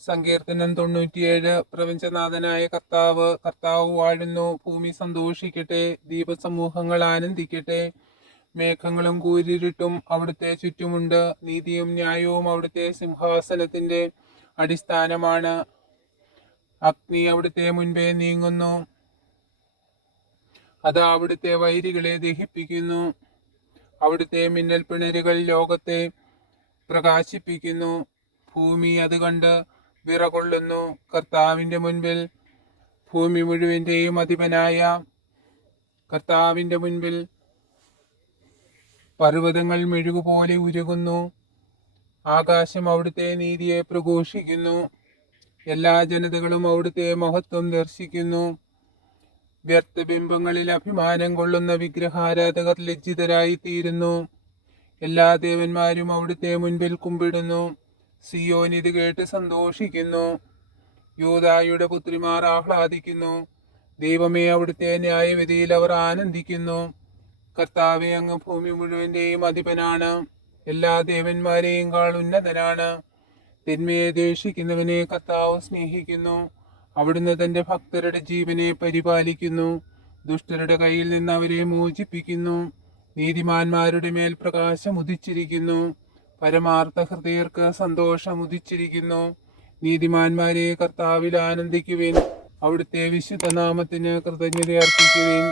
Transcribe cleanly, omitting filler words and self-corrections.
സങ്കീർത്തനം 97. പ്രപഞ്ചനാഥനായ കർത്താവ് വാഴുന്നു. ഭൂമി സന്തോഷിക്കട്ടെ, ദീപസമൂഹങ്ങൾ ആനന്ദിക്കട്ടെ. മേഘങ്ങളും കൂരിരുട്ടും അവിടുത്തെ ചുറ്റുമുണ്ട്. നീതിയും ന്യായവും അവിടുത്തെ സിംഹാസനത്തിന്റെ അടിസ്ഥാനമാണ്. അഗ്നി അവിടുത്തെ മുൻപേ നീങ്ങുന്നു, അത് അവിടുത്തെ വൈരികളെ ദഹിപ്പിക്കുന്നു. അവിടുത്തെ മിന്നൽ പിണരുകൾ ലോകത്തെ പ്രകാശിപ്പിക്കുന്നു. ഭൂമി അത് കണ്ട് വിറകൊള്ളുന്നു. കർത്താവിന്റെ മുൻപിൽ ഭൂമി മുഴുവന്റെയും അധിപനായ കർത്താവിന്റെ മുൻപിൽ പർവ്വതങ്ങൾ മെഴുകുപോലെ ഉരുകുന്നു. ആകാശം അവിടുത്തെ നീതിയെ പ്രഘോഷിക്കുന്നു. എല്ലാ ജനതകളും അവിടുത്തെ മഹത്വം ദർശിക്കുന്നു. വ്യർത്ഥബിംബങ്ങളിൽ അഭിമാനം കൊള്ളുന്ന വിഗ്രഹാരാധകർ ലജ്ജിതരായി തീരുന്നു. എല്ലാ ദേവന്മാരും അവിടുത്തെ മുൻപിൽ കുമ്പിടുന്നു. സിയോൻ ഇത് കേട്ട് സന്തോഷിക്കുന്നു. യൂദായുടെ പുത്രിമാർ ആഹ്ലാദിക്കുന്നു. ദൈവമേ, അവിടുത്തെ ന്യായവിധിയിൽ അവർ ആനന്ദിക്കുന്നു. കർത്താവെ, അങ്ങ് ഭൂമി മുഴുവന്റെയും അധിപനാണ്. എല്ലാ ദേവന്മാരെയും കാൾ ഉന്നതനാണ്. തിന്മയെ ദ്വേഷിക്കുന്നവനെ കർത്താവ് സ്നേഹിക്കുന്നു. അവിടുന്ന് തന്റെ ഭക്തരുടെ ജീവനെ പരിപാലിക്കുന്നു. ദുഷ്ടരുടെ കയ്യിൽ നിന്ന് അവരെ മോചിപ്പിക്കുന്നു. നീതിമാന്മാരുടെ മേൽ പ്രകാശം ഉദിച്ചിരിക്കുന്നു. പരമാർത്ഥ ഹൃദയർക്ക് സന്തോഷം ഉദിച്ചിരിക്കുന്നു. നീതിമാന്മാരെ കർത്താവിൽ ആനന്ദിക്കുവിൻ. അവിടുത്തെ വിശുദ്ധ നാമത്തിന് കൃതജ്ഞത അർപ്പിക്കുവിൻ.